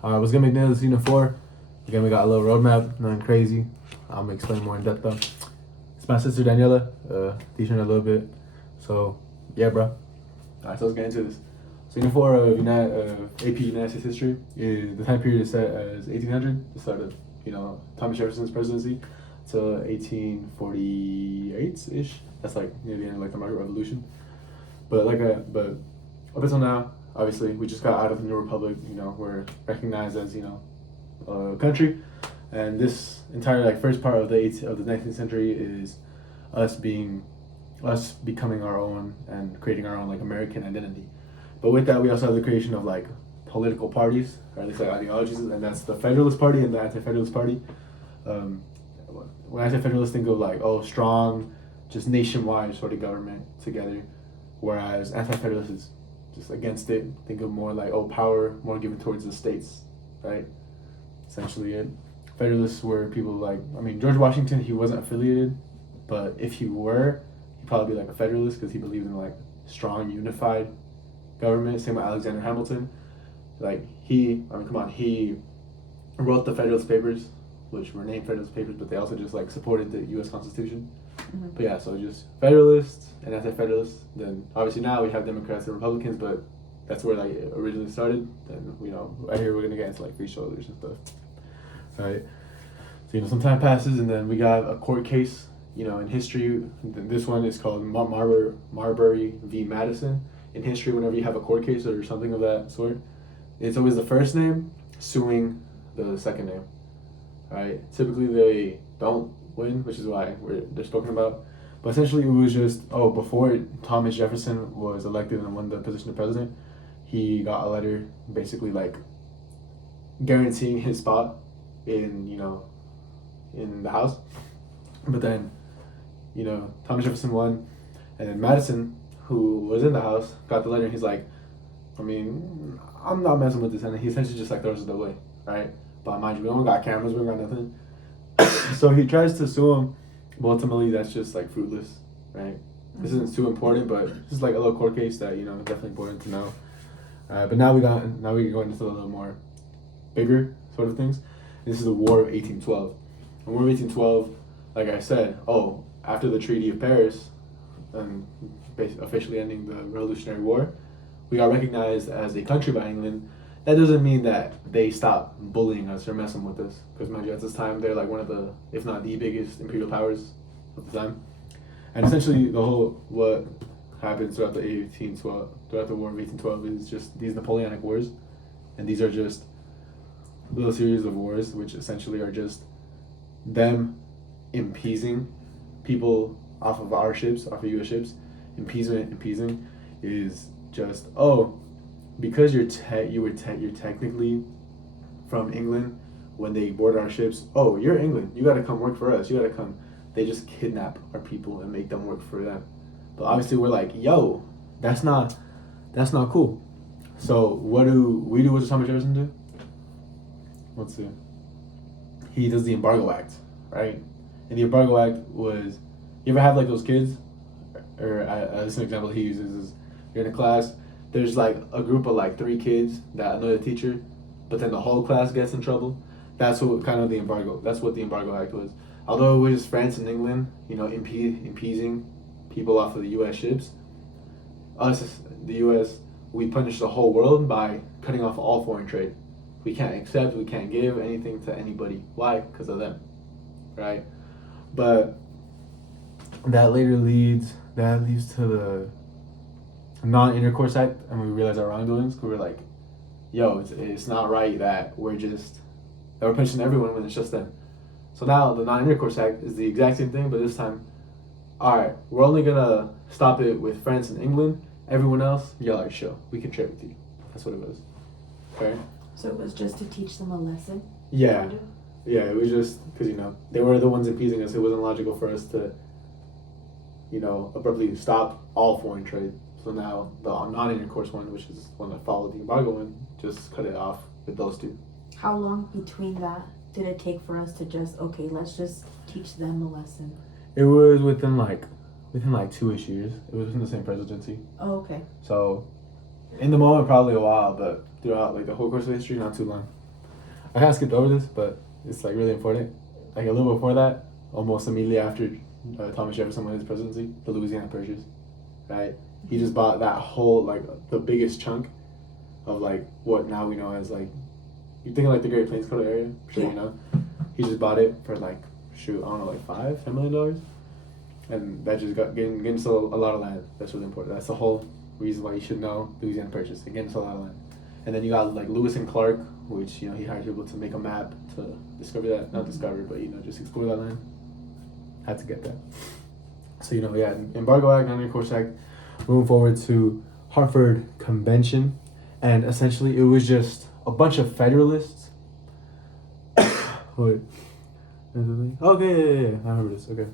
What's gonna make the season 4? Again, we got a little roadmap, nothing crazy. I'm gonna explain more in depth though. It's my sister Daniela, teaching a little bit. So, yeah, bro. Alright, so let's get into this. Season 4 of AP United States History is the time period is set as 1800, the start of Thomas Jefferson's presidency, to 1848-ish. That's like near the end of like the American Revolution. But up until now, obviously, we just got out of the New Republic. We're recognized as a country, and this entire like first part of the 19th century is us becoming our own and creating our own like American identity. But with that, we also have the creation of like political parties, or at least like ideologies, and that's the Federalist Party and the Anti-Federalist Party. When Anti-Federalists think of like strong, just nationwide sort of government together, whereas Anti-Federalists is just against it. Think of more like power more given towards the states, right? Essentially it. Federalists were people like, George Washington, he wasn't affiliated, but if he were, he'd probably be like a Federalist because he believed in like strong, unified government. Same with Alexander Hamilton. Like he wrote the Federalist Papers, which were named Federalist Papers, but they also just like supported the U.S. Constitution. Mm-hmm. But yeah, so just Federalists and Anti-Federalists. Then obviously now we have Democrats and Republicans, but that's where like it originally started. And right here we're gonna get into like free shoulders and stuff. All right. So some time passes, and then we got a court case. In history, this one is called Marbury v. Madison. In history, whenever you have a court case or something of that sort, it's always the first name suing the second name. Right? Typically, they don't win, which is why they're spoken about. But essentially, it was just before Thomas Jefferson was elected and won the position of president, he got a letter basically like guaranteeing his spot in the House. But then Thomas Jefferson won, and then Madison, who was in the House, got the letter, and he's like, I'm not messing with this, and he essentially just like throws it away, right? But mind you, we don't got cameras, we don't got nothing. So he tries to sue him, but ultimately that's just like fruitless, right? Mm-hmm. This isn't too important, but this is like a little court case that definitely important to know. But now we go into a little more bigger sort of things. This is the War of 1812. The War of 1812, like I said, after the Treaty of Paris, and officially ending the Revolutionary War, we got recognized as a country by England. That doesn't mean that they stopped bullying us or messing with us, because mind you, at this time they're like one of the, if not the biggest imperial powers of the time. And essentially, what happened throughout the War of 1812 is just these Napoleonic Wars, and these are just little series of wars, which essentially are just them impeasing people off of our ships, off of U.S. ships. Impeasing is just because you're technically from England. When they board our ships, you're England, you got to come work for us. You got to come. They just kidnap our people and make them work for them. But obviously we're like, that's not cool. So what do we do? What does Thomas Jefferson do? Let's see. He does the Embargo Act, right? And the Embargo Act was, you ever have like those kids, or this is an example he uses is, you're in a class, there's like a group of like 3 kids that annoy the teacher, but then the whole class gets in trouble. That's what the Embargo Act was. Although it was France and England, impeasing people off of the U.S. ships, us, the U.S., we punish the whole world by cutting off all foreign trade. We can't accept, we can't give anything to anybody. Why? Because of them, right? But that leads to the Non-Intercourse Act, and we realize our wrongdoings, because we're like, it's not right that we're punishing everyone when it's just them. So now the Non-Intercourse Act is the exact same thing, but this time, alright, we're only gonna stop it with France and England. Everyone else, y'all are we can trade with you. That's what it was. Okay? So it was just to teach them a lesson? Yeah. Yeah, it was just because, they were the ones impeasing us. It wasn't logical for us to, abruptly stop all foreign trade. So now the non-intercourse one, which is one that followed the embargo one, just cut it off with those two. How long between that did it take for us to let's just teach them a lesson? It was within 2-ish years. It was within the same presidency. Oh, okay. So in the moment, probably a while, but throughout like the whole course of history, not too long. I kind of skipped over this, but it's like really important. Like a little before that, almost immediately after Thomas Jefferson won his presidency, the Louisiana Purchase, right? He just bought that whole like the biggest chunk of like what now we know as like, you think of like the Great Plains Coastal area, I'm sure you know. He just bought it for like, shoot, I don't know, like $5-10 million, and that just got getting into a lot of land. That's really important. That's the whole reason why you should know Louisiana Purchase. It gets into a lot of land. And then you got like Lewis and Clark, which he hired people to make a map to discover that, not discover, but just explore that land. Had to get that. So Embargo Act, Non-Recourse Act, moving forward to Hartford Convention, and essentially it was just a bunch of Federalists. Wait. Okay, yeah, I remember this. Okay.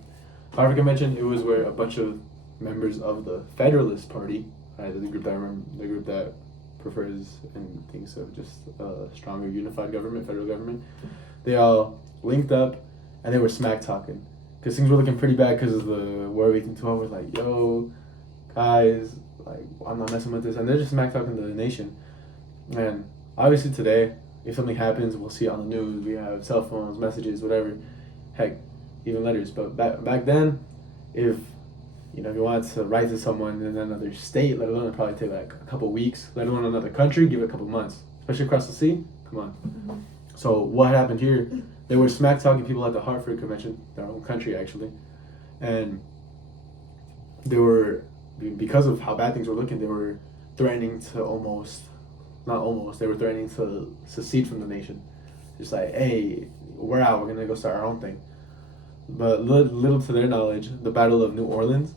Hartford Convention, it was where a bunch of members of the Federalist Party, right, the group that prefers and thinks of just a stronger unified government, federal government, they all linked up and they were smack talking. Because things were looking pretty bad because of the War of 1812 was like, yo, guys, like, I'm not messing with this. And they're just smack talking to the nation. And obviously today, if something happens, we'll see it on the news. We have cell phones, messages, whatever. Heck, even letters. But back then, if you wanted to write to someone in another state, let alone, it'd probably take like a couple weeks, let alone another country, give it a couple months. Especially across the sea. Come on. Mm-hmm. So what happened here, they were smack talking people at the Hartford Convention, their own country actually. And they were, because of how bad things were looking, they were threatening to they were threatening to secede from the nation. Just like, hey, we're out, we're gonna go start our own thing. But little to their knowledge, the Battle of New Orleans,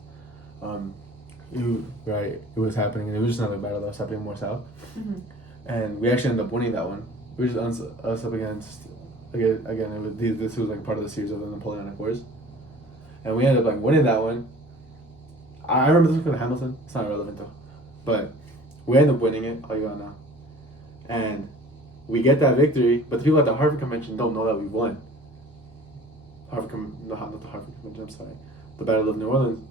it was happening, and it was just another battle that was happening more south. Mm-hmm. And we actually ended up winning that one. We were just us up against, again this was like part of the series of the Napoleonic Wars. And we ended up like winning that one. I remember this was with Hamilton. It's not relevant though. But we ended up winning it. All you gotta know. And we get that victory, but the people at the Hartford Convention don't know that we won. Not the Hartford Convention, I'm sorry. The Battle of New Orleans.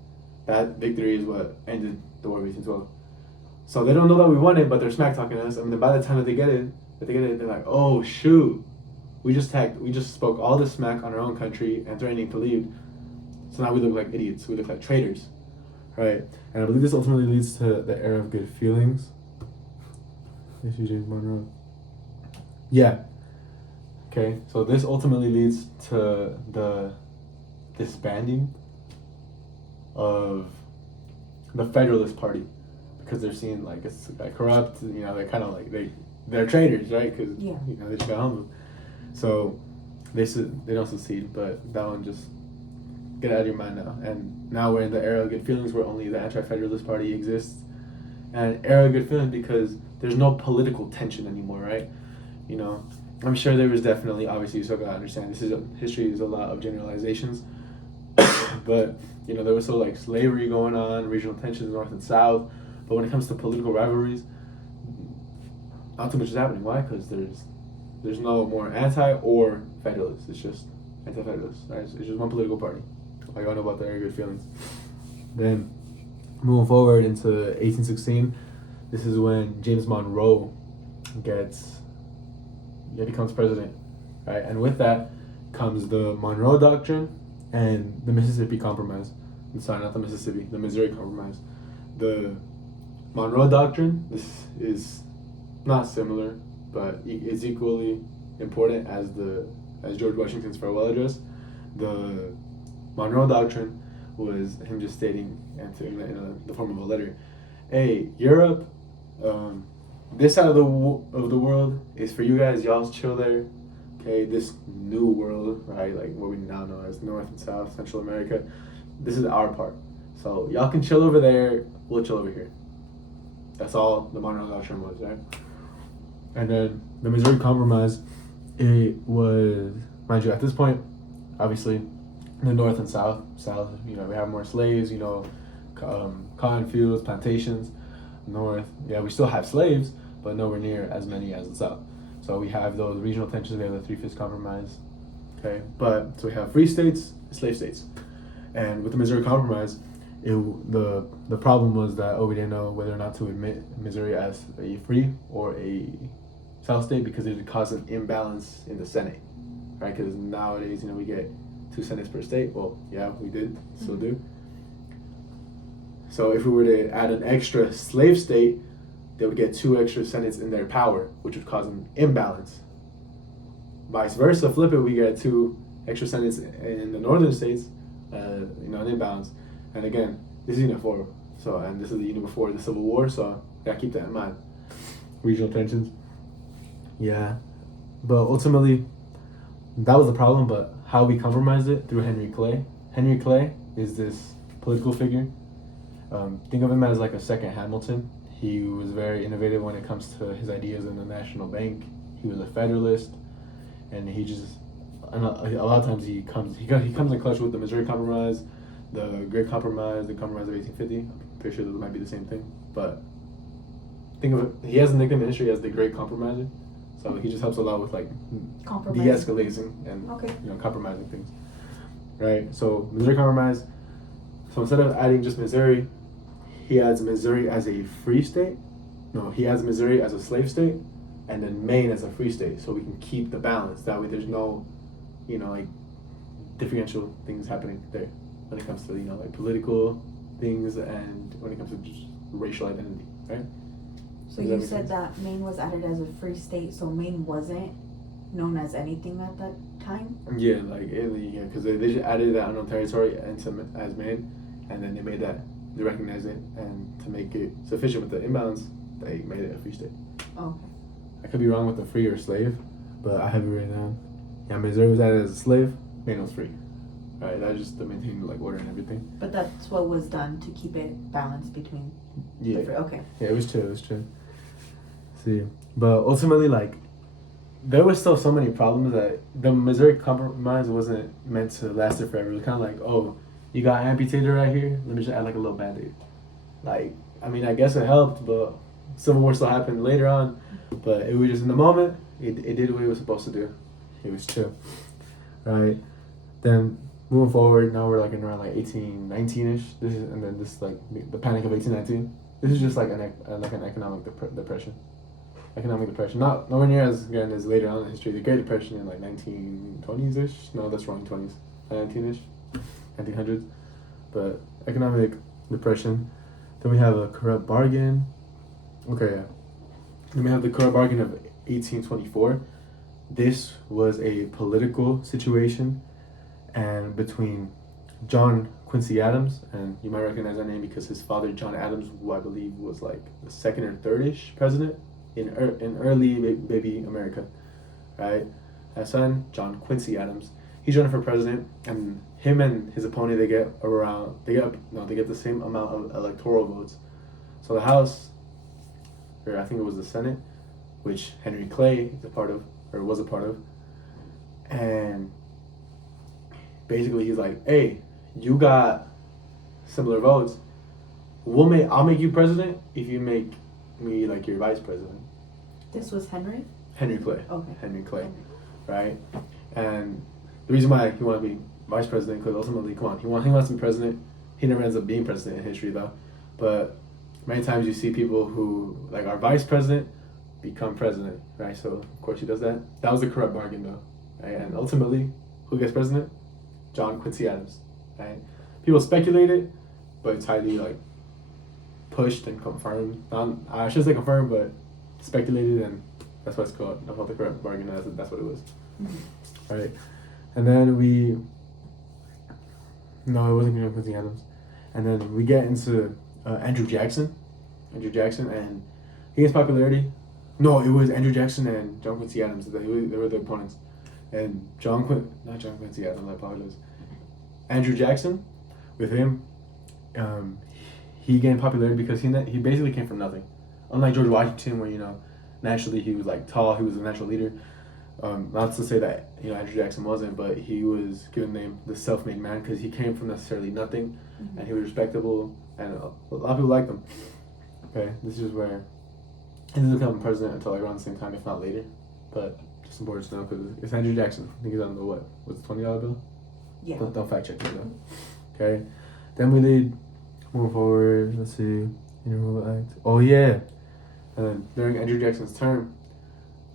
That victory is what ended the War of 1812. So they don't know that we won it, but they're smack talking us. And then by the time that they get it, they're like, oh shoot, we just spoke all this smack on our own country and threatening to leave. So now we look like idiots. We look like traitors, right? And I believe this ultimately leads to the era of good feelings. Thank you, James Monroe. Yeah. Okay, so this ultimately leads to the disbanding of the Federalist Party, because they're seen like it's like corrupt. They're kind of like they're traitors, right? Because they just got humbled. So they don't succeed, but that one just get out of your mind now. And now we're in the era of good feelings, where only the Anti-Federalist Party exists, and era of good feelings because there's no political tension anymore, right? I'm sure there was definitely, obviously, you still gotta understand, history is a lot of generalizations, but there was still like slavery going on, regional tensions north and south. But when it comes to political rivalries, not too much is happening. Why? Because there's no more anti or federalists. It's just anti-federalists. Right? It's just one political party. I don't know about the very good feelings. Then moving forward into 1816, this is when James Monroe becomes president, right? And with that comes the Monroe Doctrine and the Mississippi Compromise. I'm sorry, not the Mississippi, the Missouri Compromise. The Monroe Doctrine, this is not similar, but it's equally important as George Washington's farewell address. The Monroe Doctrine was him just stating, answering in the form of a letter, hey, Europe, this side of the world is for you guys. Y'all chill there. Okay, this new world, right, like what we now know as North and South, Central America, this is our part. So y'all can chill over there. We'll chill over here. That's all the Monroe Doctrine was, right? And then the Missouri Compromise, it was, mind you, at this point, obviously, the North and South, we have more slaves, cotton fields, plantations. North, we still have slaves, but nowhere near as many as the South. So we have those regional tensions. We have the Three-Fifths Compromise. Okay, so we have free states, slave states, and with the Missouri Compromise, the problem was that we didn't know whether or not to admit Missouri as a free or a South state because it would cause an imbalance in the Senate, right? Because nowadays, we get 2 Senates per state. Well, yeah, we did, still do. So if we were to add an extra slave state, they would get 2 extra Senates in their power, which would cause an imbalance. Vice versa, flip it, we get 2 extra Senates in the northern states, an imbalance. And again, this is unit 4, and this is the unit before the Civil War, so gotta keep that in mind. Regional tensions. Yeah, but ultimately, that was the problem, but how we compromised it through Henry Clay. Henry Clay is this political figure. Think of him as like a second Hamilton. He was very innovative when it comes to his ideas in the National Bank. He was a Federalist, and a lot of times he comes in clutch with the Missouri Compromise, the Great Compromise, the Compromise of 1850. I'm pretty sure those might be the same thing, but think of it. He has a nickname in history as the Great Compromiser, so he just helps a lot with like de-escalating and compromising things, right? So Missouri Compromise. So instead of adding just Missouri, he adds Missouri as a free state. No, he adds Missouri as a slave state, and then Maine as a free state, so we can keep the balance. That way, there's no, differential things happening there when it comes to political things and when it comes to just racial identity, right? So you said that Maine was added as a free state, so Maine wasn't known as anything at that time? Yeah, because they just added that unknown territory as Maine, and then they recognized it, and to make it sufficient with the imbalance, they made it a free state. Okay. I could be wrong with the free or slave, but I have it written down. Yeah, Missouri was added as a slave, Maine was free. Right, that just to maintain order and everything. But that's what was done to keep it balanced between. Yeah. Okay. Yeah, it was true. See, but ultimately, there was still so many problems that the Missouri Compromise wasn't meant to last it forever. It was kind of oh, you got amputated right here. Let me just add a little band-aid. I guess it helped, but Civil War still happened later on. But it was just in the moment, it did what it was supposed to do. It was chill, right? Then moving forward, now we're in around 1819-ish. This the Panic of 1819. This is just an economic depression. Economic depression, not nowhere near as again as later on in history. The Great Depression in 1920s-ish. No, that's wrong. 20s, 19-ish, 1900s. But economic depression. Then we have a corrupt bargain. Okay, yeah. Then we have the corrupt bargain of 1824. This was a political situation, and between John Quincy Adams, and you might recognize that name because his father John Adams, who I believe was the second or third-ish president in early baby America, right? His son John Quincy Adams, he's running for president, and him and his opponent they get the same amount of electoral votes. So the House, or I think it was the Senate, which Henry Clay is a part of, or was a part of, and basically he's hey, you got similar votes. I'll make you president if you make me your vice president. This was Henry? Henry Clay. Okay. Henry Clay, right? And the reason why he wanted to be vice president, because ultimately, he wants to be president. He never ends up being president in history, though. But many times you see people who are vice president become president, right? So of course he does that. That was a corrupt bargain, though, right? And ultimately, who gets president? John Quincy Adams, right? People speculated, but it's highly pushed and confirmed. I shouldn't say confirmed, but speculated, and that's what it's called. That's what the corrupt bargain is. That's what it was. Mm-hmm. Right, and then no, it wasn't John Quincy Adams, and then we get into Andrew Jackson, and he gets popularity. No, it was Andrew Jackson and John Quincy Adams. They were the opponents, and not John Quincy Adams. I apologize. Andrew Jackson, with him, he gained popularity because he basically came from nothing. Unlike George Washington, where naturally he was tall, he was a natural leader. Not to say that Andrew Jackson wasn't, but he was given the name the self-made man because he came from necessarily nothing, mm-hmm. and he was respectable, and a lot of people liked him. Okay, this is where he didn't become president until around the same time, if not later. But just important to know because it's Andrew Jackson. I think he's on the what's the $20 bill? Yeah. Don't fact check me though. Okay, then we need moving forward. Let's see. Oh yeah, and then during Andrew Jackson's term,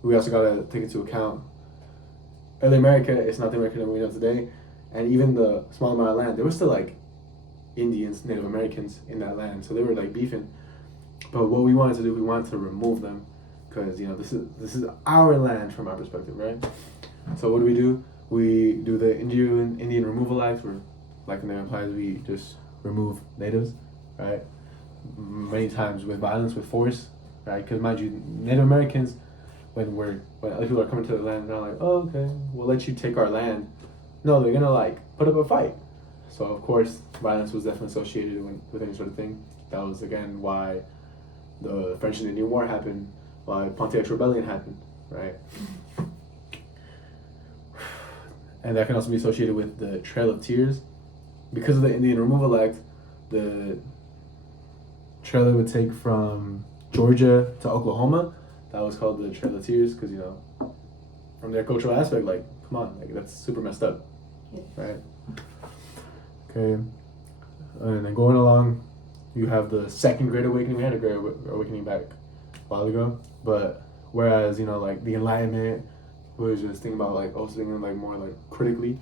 we also gotta take into account early America. It's not the America that we know today, and even the small amount of land, there was still like Indians, Native Americans in that land, so they were like beefing. But what we wanted to do, we wanted to remove them, because this is our land from our perspective, right? So what do? We do the Indian Removal Act, where, like the name implies, we just remove natives, right? Many times with violence, with force, right? Because mind you, Native Americans, when other people are coming to the land, they're like, oh, okay, we'll let you take our land. No, they're gonna like put up a fight. So of course, violence was definitely associated with any sort of thing. That was again why the French and Indian War happened, why Pontiac's Rebellion happened, right? And that can also be associated with the Trail of Tears. Because of the Indian Removal Act, the trail that would take from Georgia to Oklahoma, that was called the Trail of Tears, because from their cultural aspect, like, come on, like, that's super messed up, right? Okay, and then going along, you have the Second Great Awakening. We had a Great Awakening back a while ago, but whereas like the Enlightenment was just thinking about like also thinking like more like critically,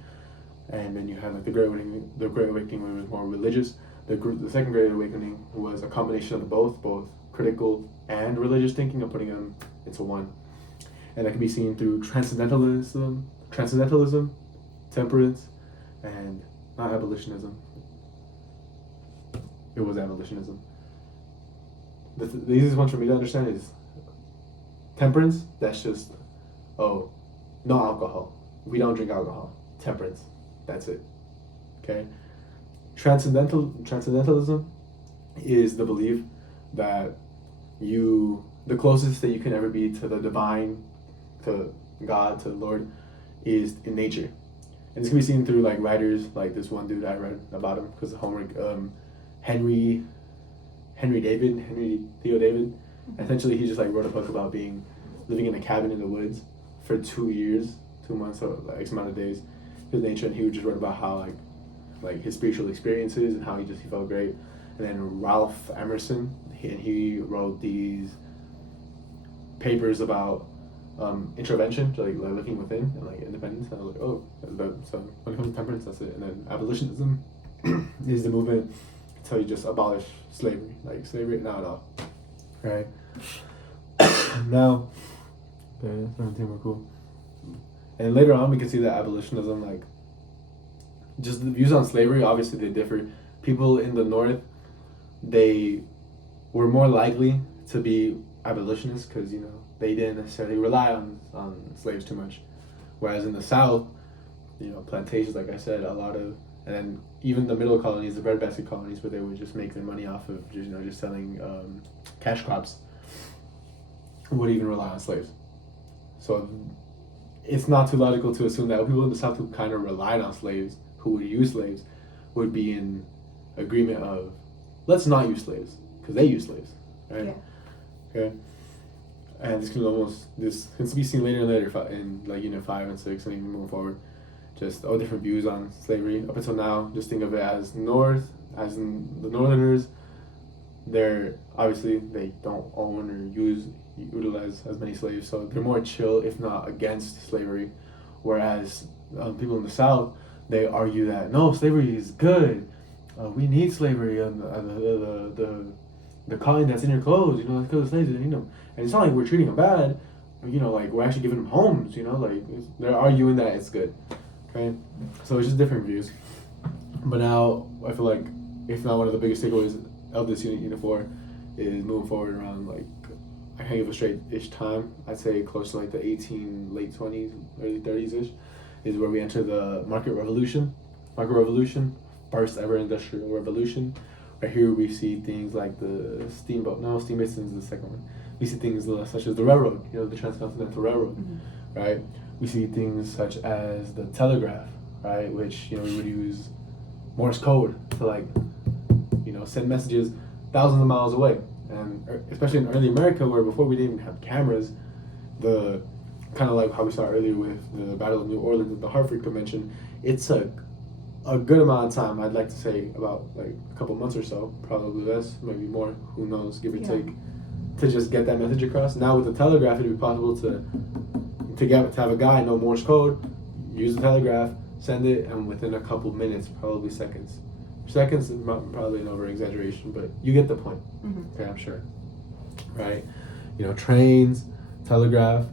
and then you have like the Great Awakening. The Great Awakening was more religious. The Second Great Awakening was a combination of both critical and religious thinking, and putting them into one, and that can be seen through transcendentalism, temperance, and not abolitionism. It was abolitionism. The easiest one for me to understand is temperance. That's just, no alcohol. We don't drink alcohol. Temperance. That's it. Okay? Transcendentalism is the belief that the closest that you can ever be to the divine, to God, to the Lord, is in nature. And this can be seen through like writers, like this one dude I read about him because of homework, Henry Theo David. Essentially, he just like wrote a book about living in a cabin in the woods for 2 months, or like X amount of days, with nature, and he just wrote about how like his spiritual experiences and how he felt great. And then Ralph Emerson, he wrote these papers about intervention, like looking within and like independence. And I was like, so when it comes to temperance, that's it. And then abolitionism is the movement until you just abolish slavery, like slavery, not at all, right? Now, okay, that's 17 more cool. And later on, we can see that abolitionism, like, just the views on slavery, obviously they differ. People in the North, they were more likely to be abolitionists because, they didn't necessarily rely on slaves too much. Whereas in the South, plantations, like I said, and then even the middle colonies, the breadbasket colonies, where they would just make their money off of just selling cash crops, would even rely on slaves. So it's not too logical to assume that people in the South who kind of relied on slaves, who would use slaves, would be in agreement of, let's not use slaves, because they use slaves, right? Yeah. Okay. And this can be seen later and later in like Unit 5 and 6 and even moving forward. Just all different views on slavery. Up until now, just think of it as in the Northerners, they don't own or utilize as many slaves, so they're more chill, if not against slavery. Whereas people in the South, they argue that no, slavery is good. We need slavery, and the cotton that's in your clothes, that's because the slaves didn't need them. And it's not like we're treating them bad, like we're actually giving them homes, like they're arguing that it's good. Okay, so it's just different views. But now I feel like, if not one of the biggest takeaways of this Unit 4 is moving forward around like, I can't give a straight-ish time. I'd say close to like the late 20s, early 30s-ish, is where we enter the market revolution, first ever industrial revolution. Right here we see things like the steamboat. No, steamboat is the second one. We see things such as the railroad, the Transcontinental Railroad, right? We see things such as the telegraph, right? Which, we would use Morse code to send messages thousands of miles away. And especially in early America, where before we didn't even have cameras, the kind of like how we saw earlier with the Battle of New Orleans at the Hartford Convention, it took a good amount of time. I'd like to say about like a couple months or so, probably less, maybe more, who knows, give or take, to just get that message across. Now with the telegraph, it'd be possible to have a guy know Morse code, use the telegraph, send it, and within a couple minutes, probably seconds. Seconds is probably an over exaggeration, but you get the point. Mm-hmm. Okay, I'm sure. Right? You know, trains, telegraph,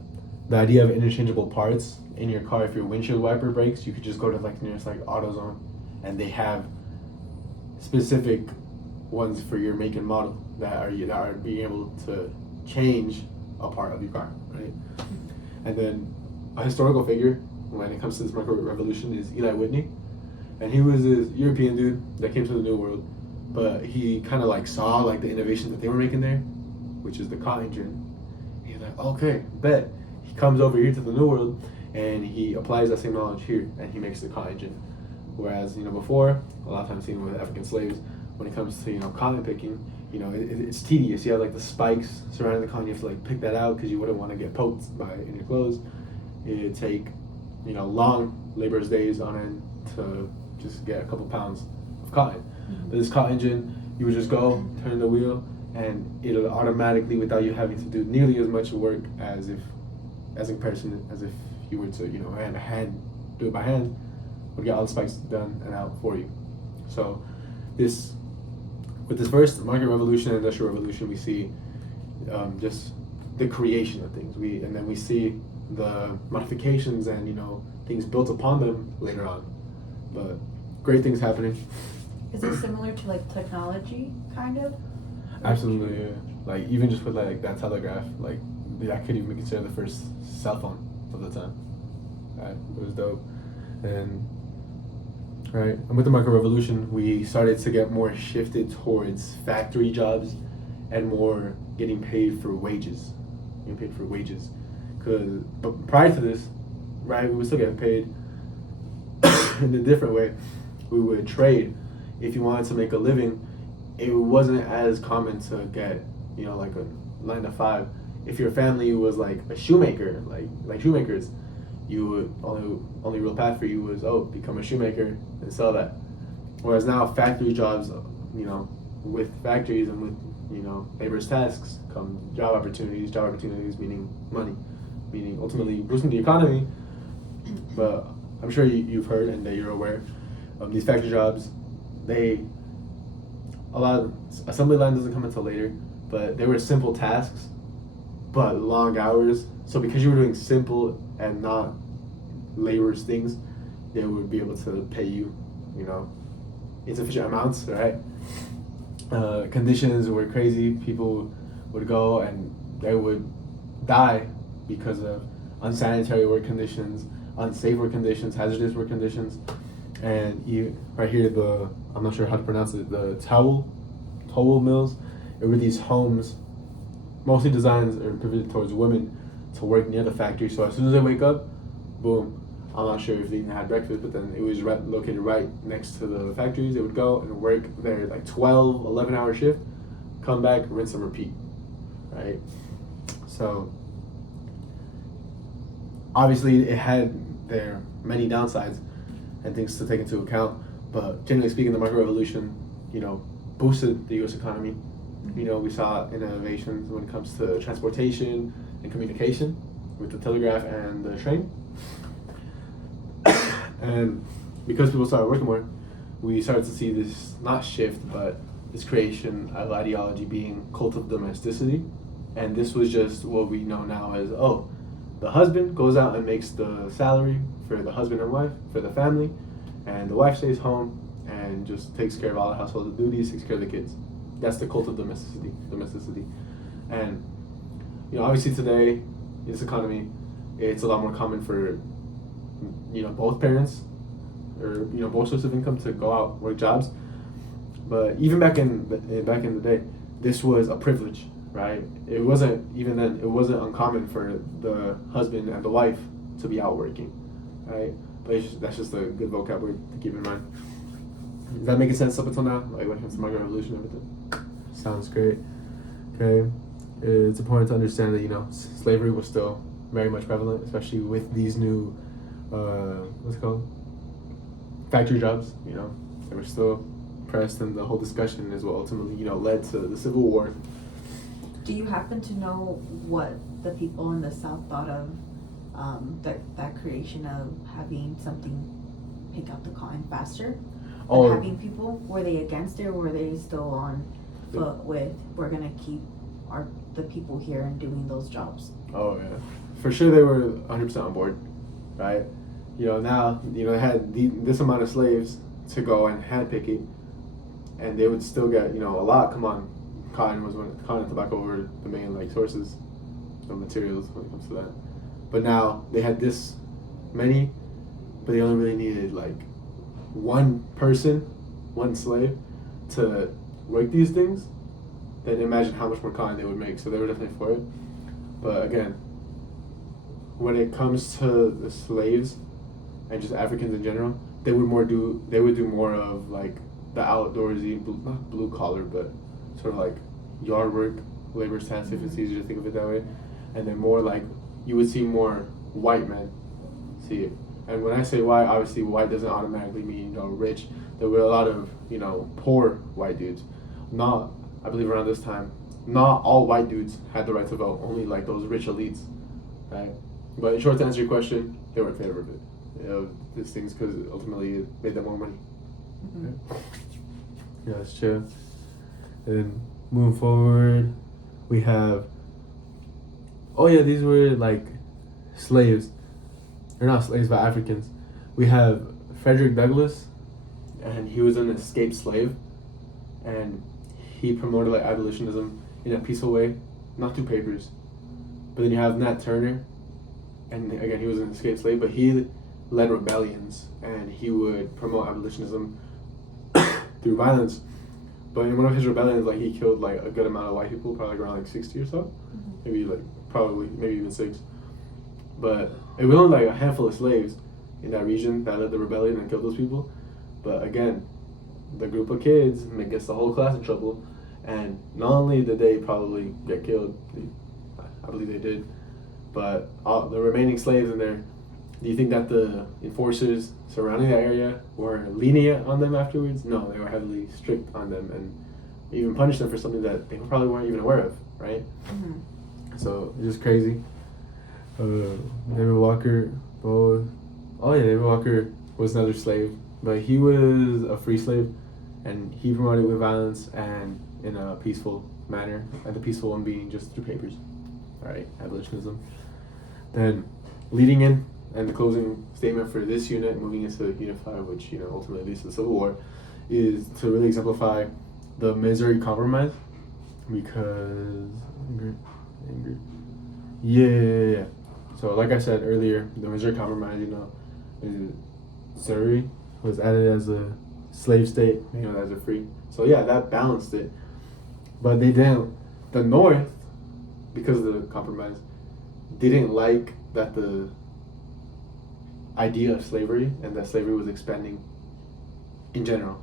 the idea of interchangeable parts in your car. If your windshield wiper breaks, you could just go to like nearest like AutoZone, and they have specific ones for your make and model that are being able to change a part of your car, right? And then a historical figure when it comes to this micro revolution is Eli Whitney, and he was this European dude that came to the New World, but he kind of like saw like the innovation that they were making there, which is the cotton gin. He's like, okay, bet. He comes over here to the New World and he applies that same knowledge here, and he makes the cotton gin. Whereas, you know, before, a lot of times seen with African slaves, when it comes to, you know, cotton picking, you know, it's tedious. You have like the spikes surrounding the cotton. You have to like pick that out because you wouldn't want to get poked in your clothes. It'd take, you know, long labor's days on end to just get a couple pounds of cotton. Mm-hmm. But this cotton gin, you would just go, turn the wheel, and it'll automatically, without you having to do nearly as much work as in comparison as if you were to, you know, do it by hand, would get all the spikes done and out for you. So with this first market revolution and industrial revolution, we see just the creation of things. And then we see the modifications and, you know, things built upon them later on. But great things happening. Is it similar to like technology, kind of? Absolutely, yeah. Like even just with like that telegraph, like I could even consider the first cell phone of the time. Right, it was dope. And with the micro revolution, we started to get more shifted towards factory jobs and more getting paid for wages. But prior to this, right, we would still get paid in a different way. We would trade. If you wanted to make a living, it wasn't as common to get, you know, like a 9 to 5. If your family was like a shoemaker, like shoemakers, you would only real path for you was become a shoemaker and sell that. Whereas now factory jobs, you know, with factories and with, you know, labor's tasks come job opportunities meaning money, meaning ultimately boosting the economy. But I'm sure you've heard and that you're aware of these factory jobs. A lot of assembly line doesn't come until later, but they were simple tasks but long hours. So because you were doing simple and not laborious things, they would be able to pay you, you know, insufficient amounts, right? Conditions were crazy. People would go and they would die because of unsanitary work conditions, unsafe work conditions, hazardous work conditions. And right here, I'm not sure how to pronounce it, the towel mills, it were these homes mostly designed or pivoted towards women to work near the factory. So as soon as they wake up, boom, I'm not sure if they even had breakfast, but then it was located right next to the factories. They would go and work their like 12, 11-hour shift, come back, rinse and repeat, right? So obviously it had their many downsides and things to take into account, but generally speaking, the micro revolution, you know, boosted the U.S. economy. You know, we saw innovations when it comes to transportation and communication with the telegraph and the train. And because people started working more, we started to see this, not shift, but this creation of ideology being cult of domesticity. And this was just what we know now as, the husband goes out and makes the salary for the husband and wife, for the family, and the wife stays home and just takes care of all the household duties, takes care of the kids. That's the cult of domesticity. And, you know, obviously today, in this economy, it's a lot more common for, you know, both parents or, you know, both sources of income to go out, work jobs. But even back in the day, this was a privilege, right? It wasn't, even then, it wasn't uncommon for the husband and the wife to be out working, right? But that's just a good vocabulary to keep in mind. Is that making sense up until now? Like when it comes to market revolution and everything? Sounds great. Okay. It's important to understand that, you know, slavery was still very much prevalent, especially with these new, what's it called? Factory jobs, you know. They were still pressed, and the whole discussion is what ultimately, you know, led to the Civil War. Do you happen to know what the people in the South thought of that creation of having something pick out the cotton faster? And having people, were they against it, or were they still on foot with, we're gonna keep the people here and doing those jobs? Oh yeah, for sure they were 100% on board, right? Now they had this amount of slaves to go and handpick it, and they would still get a lot. Come on, cotton and tobacco were the main sources of materials when it comes to that. But now they had this many, but they only really needed one person, one slave, to work these things. Then imagine how much more cotton they would make. So they were definitely for it. But again, when it comes to the slaves and just Africans in general, they would do more of the outdoorsy, not blue collar, but sort of yard work, labor tasks, if it's easier to think of it that way. And then more you would see more white men see it. And when I say white, obviously white doesn't automatically mean rich. There were a lot of poor white dudes. I believe around this time, not all white dudes had the right to vote. Only those rich elites, right? But in short, to answer your question, they were in favor of it. These things because ultimately it made them more money. Mm-hmm. Yeah, that's true. And moving forward, we have. Oh yeah, these were slaves. They're not slaves, but Africans. We have Frederick Douglass, and he was an escaped slave, and he promoted abolitionism in a peaceful way, not through papers. But then you have Nat Turner, and again he was an escaped slave, but he led rebellions, and he would promote abolitionism through violence. But in one of his rebellions, he killed a good amount of white people, probably around 60 or so, maybe maybe even 6. But it was only a handful of slaves in that region that led the rebellion and killed those people. But again, the group of kids gets the whole class in trouble, and not only did they probably get killed, I believe they did, but all the remaining slaves in there. Do you think that the enforcers surrounding that area were lenient on them afterwards? No, they were heavily strict on them and even punished them for something that they probably weren't even aware of, right? Mm-hmm. So it's just crazy. David Walker, David Walker was another slave, but he was a free slave, and he promoted with violence and in a peaceful manner, and the peaceful one being just through papers, right? Abolitionism. Then, leading in and the closing statement for this unit, moving into Unit 5, which ultimately leads to the Civil War, is to really exemplify the Missouri Compromise, because yeah. So like I said earlier, the Missouri Compromise, Missouri was added as a slave state, as a free. So yeah, that balanced it. But they didn't. The North, because of the compromise, didn't like that the idea of slavery and that slavery was expanding in general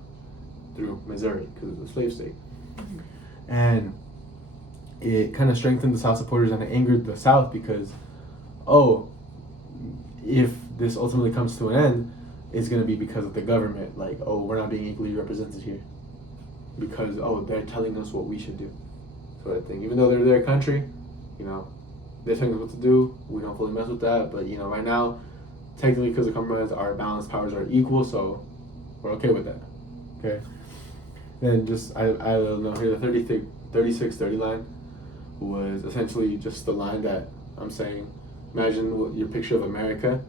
through Missouri because it was a slave state. Mm-hmm. And it kind of strengthened the South supporters and it angered the South because, if this ultimately comes to an end, it's going to be because of the government. We're not being equally represented here. Because, they're telling us what we should do. Sort of thing. Even though they're their country, they're telling us what to do. We don't fully mess with that. But, right now, technically because of compromise, our balanced powers are equal, so we're okay with that. Okay? Then just, I don't know, here the 3630 line was essentially just the line that I'm saying. Imagine your picture of America,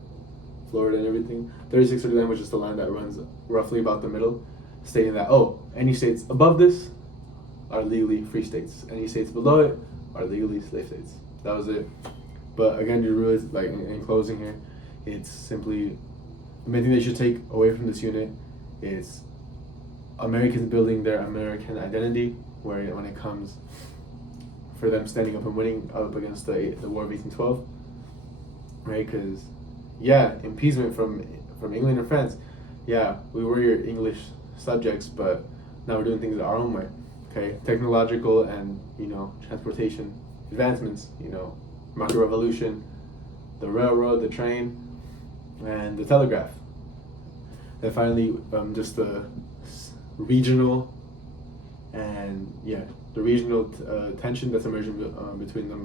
Florida and everything. 3630 line was just the line that runs roughly about the middle, stating that, any states above this are legally free states. Any states below it are legally slave states. That was it. But again, you realize, in closing here, it's simply, the main thing that you should take away from this unit is Americans building their American identity, when it comes for them standing up and winning up against the War of 1812, right? Because, appeasement from England and France, we were your English subjects, but now we're doing things our own way, okay? Technological and, transportation advancements, market revolution, the railroad, the train, and the telegraph. And finally, just the regional and the regional tension that's emerging between the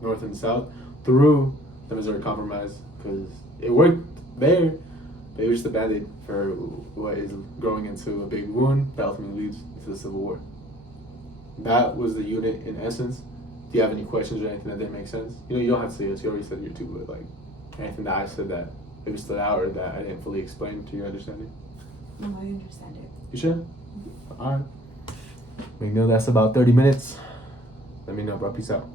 North and the South through the Missouri Compromise, because it worked there, but it was just a band-aid for what is growing into a big wound that ultimately leads to the Civil War. That was the unit in essence. Do you have any questions or anything that didn't make sense? You don't have to say yes. You already said your two, but like anything that I said that maybe stood out or that I didn't fully explain to your understanding. No, I understand it. You should. All right. We know that's about 30 minutes. Let me know, bro. Peace out.